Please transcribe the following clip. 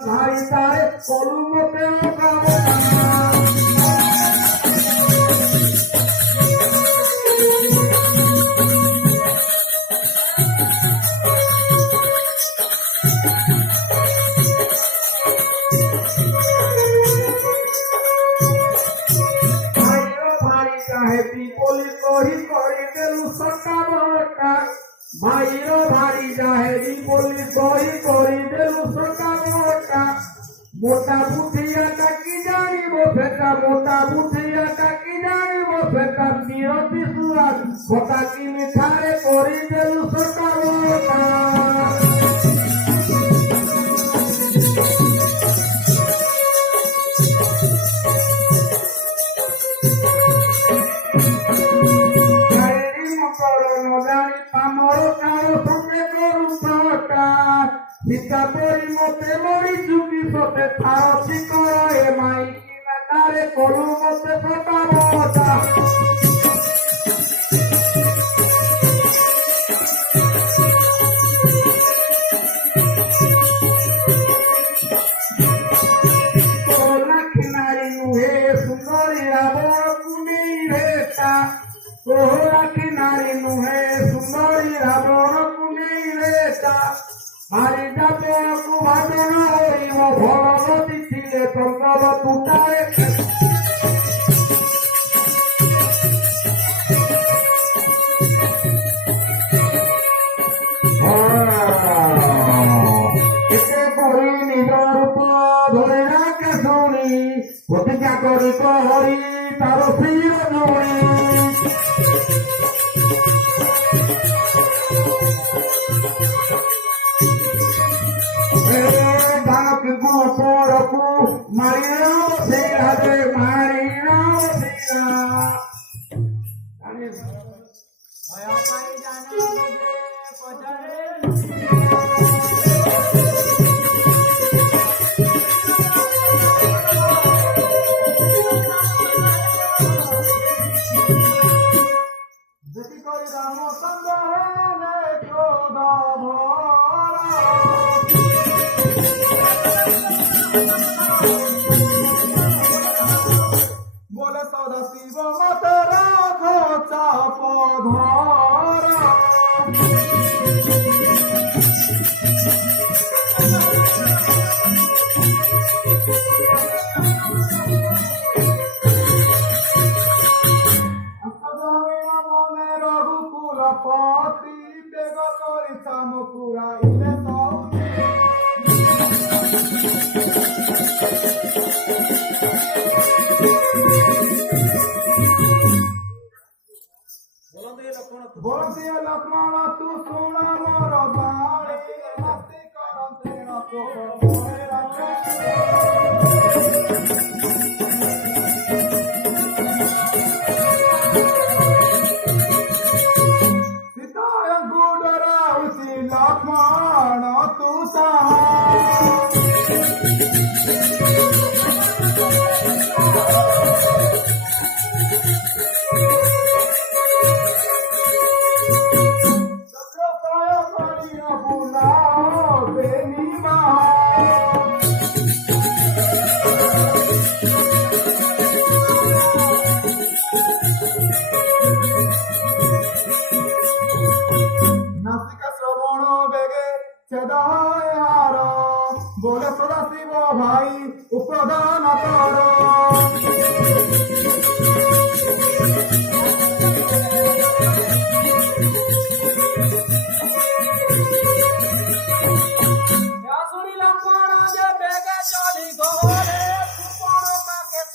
ভাই তারে কলমতে ভাইর ভারি জাহেরি বলি সহি করি দেলু সকাবটা মোটা বুধিয়াটা কি জানিব সেটা মোটা বুধিয়াটা কি জানিব সেটা নিয়তি সুরাজ মোটা কি মিঠারে করি দেলু সকাবটা Sitapori mote mori chuki sote tharoti koro e mai kina tare kolu mote sota mota Kola kinari nuhe sundari rabor kunei reta Kola kinari nuhe sundari rabor kunei reta Hari Japoku Bhajana Horibo Bholagati Chile Tongava Tutare Ese Kori Nidarupa Dhorina Kasuri Potika Kori Kohori Taro Sira Nuri Poraku Marina Sira de Marina Sira Bole sada siva matara khocha podhara Asagavina mone raghukula pati bega kori samukura ile sauni Boltiya Lakshmana tu suna mara bani masti karante na pokore rakhe Sitaya gudara usi Lakshmana tu saha Nasika Sravana Bege Chedaya Hara Bole Sada Siva Bhai Upadana Tara